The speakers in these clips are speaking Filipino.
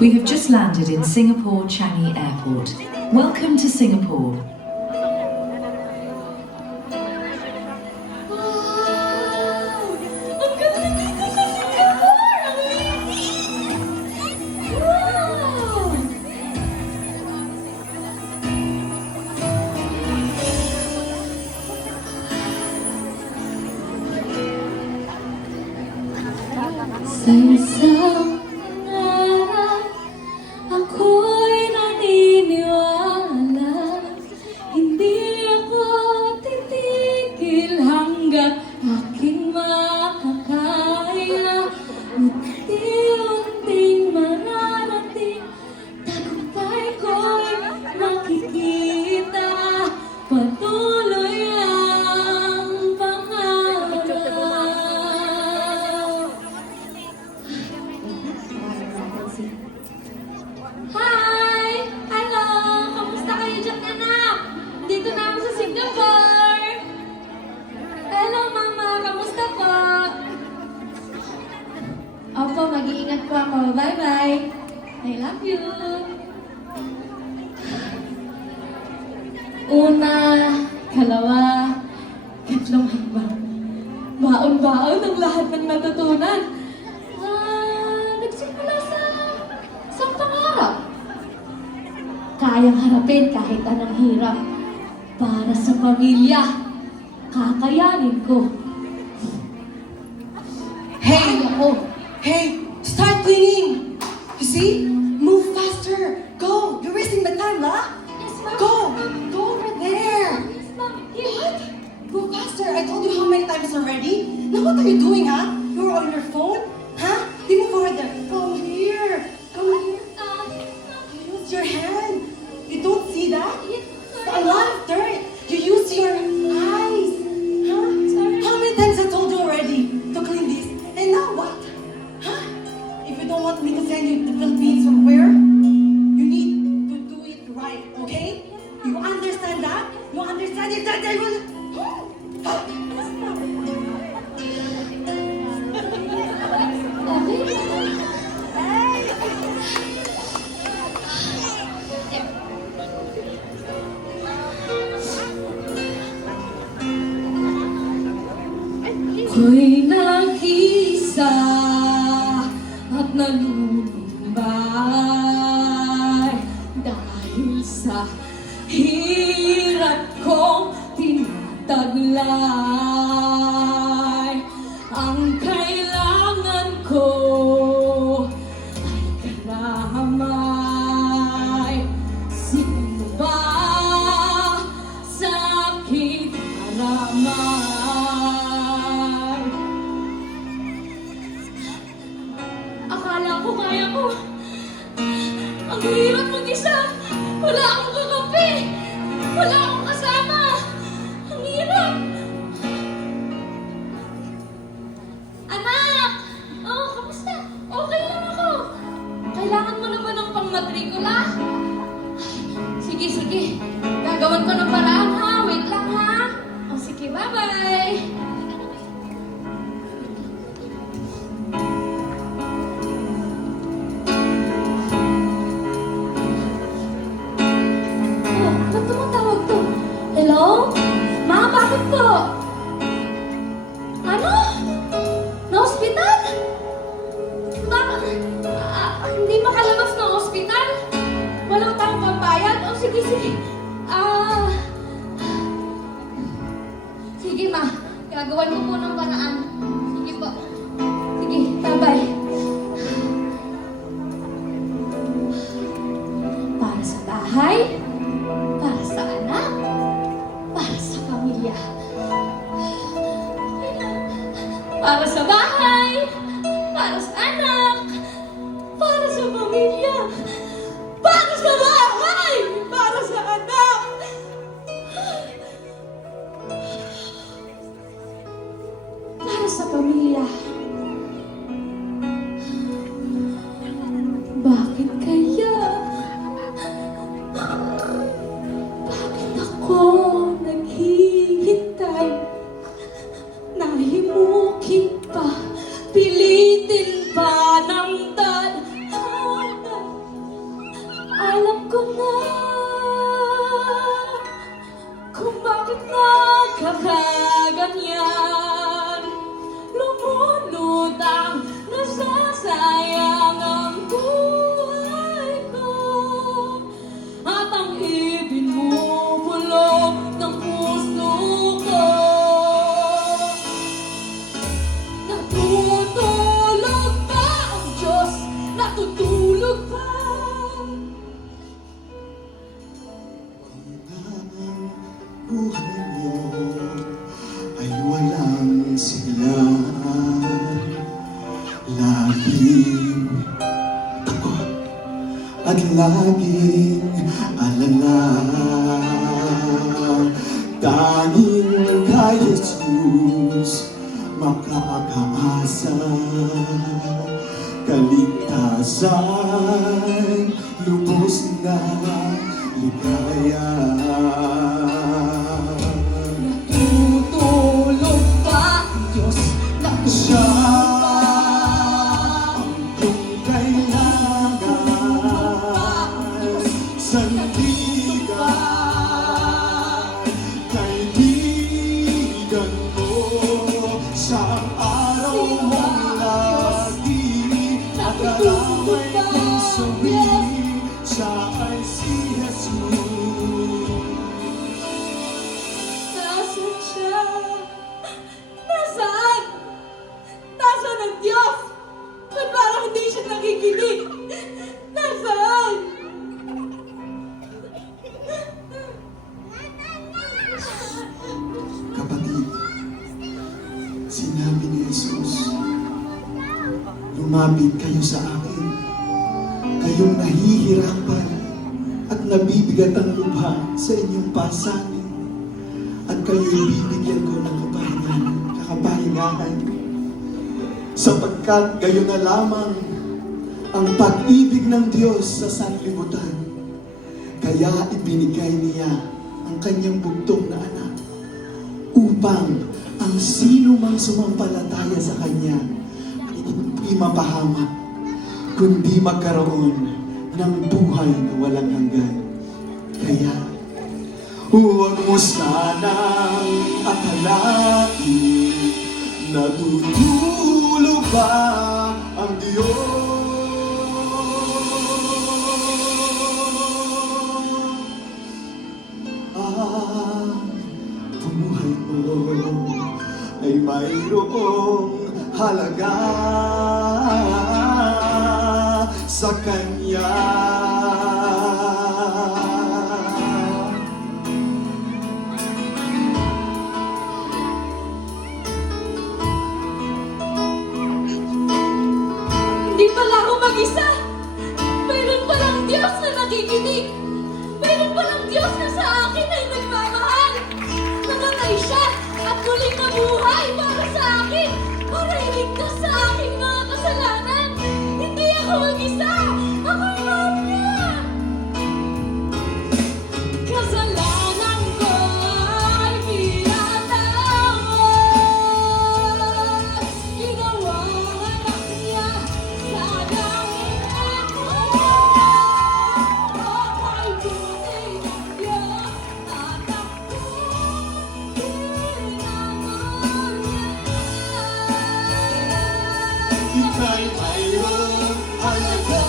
We have just landed in Singapore Changi Airport. Welcome to Singapore. Sa isang pangarap, ako'y naniniwala. Hindi ako titigil hanggat aking makakaya. Unti-unting mararating, tagumpay ko'y makikita. Patuloy ang pangarap. Hi! Hello! Kamusta kayo dyan, anak? Dito na ako sa Singapore! Hello, Mama! Kamusta po? Opo, mag-iingat po ako. Bye-bye! I love you! Una, kalawa, tatlong hakbang. Baon-baon ang lahat ng natutunan. Nagsimula sa isang pangarap. Kayang harapin kahit anong hirap. Para sa pamilya, kakayanin ko. Hey! Ako. Hey! Start cleaning! You see? Move faster! Go! You're wasting the time, lah! Yes, Ma'am. Go! Go over there! Yes, Ma'am. What? Go faster! I told you how many times already? Now what are you doing, huh? You're on your phone? Huh? They move over there. Come here! Come here! Use your hand! You don't see that? A lot of dirt! You use your eyes! Huh? How many times I told you already to clean this? And now what? Huh? If you don't want me to send you to the Philippines or where, you need to do it right, okay? You understand that? You understand it that I will... Huh? Ako'y nag-isa at nalumbay dahil sa hirap kong tinataglay. Ang kailangan ko ay karamay. Sino ba sa aking karamay? Akala ko kaya ko. Ang hirap mag-isa. Wala akong kakampi. Wala akong kasama. Ang hirap. Anak! Oh, kamusta? Okay lang ako. Kailangan mo na ba ng pang-matrikula? Sige, sige. Gagawan ko ng paraan, ha? Wait lang, ha? O, sige, bye-bye. Oh, ba't tumatawag to? Hello? Ma, bakit po? Ano? Na-hospital? Hindi makalabas ng hospital? Walang tayong pambayad? Oh, sige, sige. Sige, ma. Gagawan ko po ng paraan. Sige po. Sige, bye-bye. Para sa bahay, para sa anak, para sa pamilya. Para sa bahay, para sa anak, para sa pamilya, para sa bahay, para sa anak. Para sa pamilya. Bakit kaya? Bakit ako naghihintay? Nahimukin pa, pilitin pa ng tadhana. ko na kung bakit nagkakaganyan. Lumulutang nasasayang ang buhay ko, at ang ibinubulong ng puso ko. Natutulog ba ang Diyos? Natutulog ba? Buhay mo ay walang sigla. Laging takot at laging alala. Tanging kay Jesus makakaasa. Kaligtasan, lubos na ligaya. Natutulog ba ang Diyos? Siya Natutulog ba? ang iyong kailangan. Sandigan, kaibigan mo. Sa araw mong lagi nakaramay kong sabihin, siya ay si Jesus. Nasaan siya? Nasaan? Nasaan ang Diyos? Ba't parang hindi siya nakikinig? Nasaan? Kapatid, sinabi ni Jesus, lumapit kayo sa akin, kayong nahihirapan at nabibigat ang lubha sa inyong pasanin, at kayo'y bibigyan ko ng kakapahingahan. Sapagkat gayon na lamang ang pag-ibig ng Diyos sa sanlibutan, kaya ibinigay niya ang kanyang bugtong na anak, upang ang sino mang sumampalataya sa Kanya ay hindi mapahamak, kundi magkaroon ng buhay na walang hanggan. Kaya, huwag mo sanang akalain natutulog ba ang Diyos? Buhay mo ay mayroong halaga sa Kanya. Hindi pala ako mag-isa. Mayroon palang Diyos na nakikinig. Mayroon palang Diyos na sa akin ay nagmamahal. Namatay siya at muling nabuhay para sa akin, para iligtas sa aking mga kasalanan. Hindi ako mag-isa. Ako'y mahal niya. Kasalanan ko ay pinatawad. Ginawang anak niya sa langit ako. Ako'y buti ng Diyos at ako'y ginamon niya. Ika'y mayroong halaga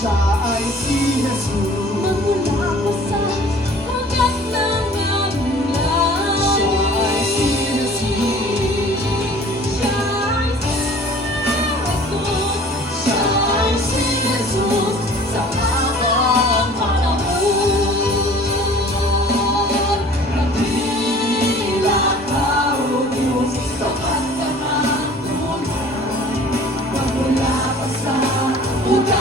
Siya ay si Jesus. Magmula pa sa ugat ng aming lahat. Siya ay si Jesus. Siya ay si Jesus. Siya ay si Jesus. Sa habang panahon. Dakila ka, O Diyos, tapat ka ng tulad. Magmula pa sa ugat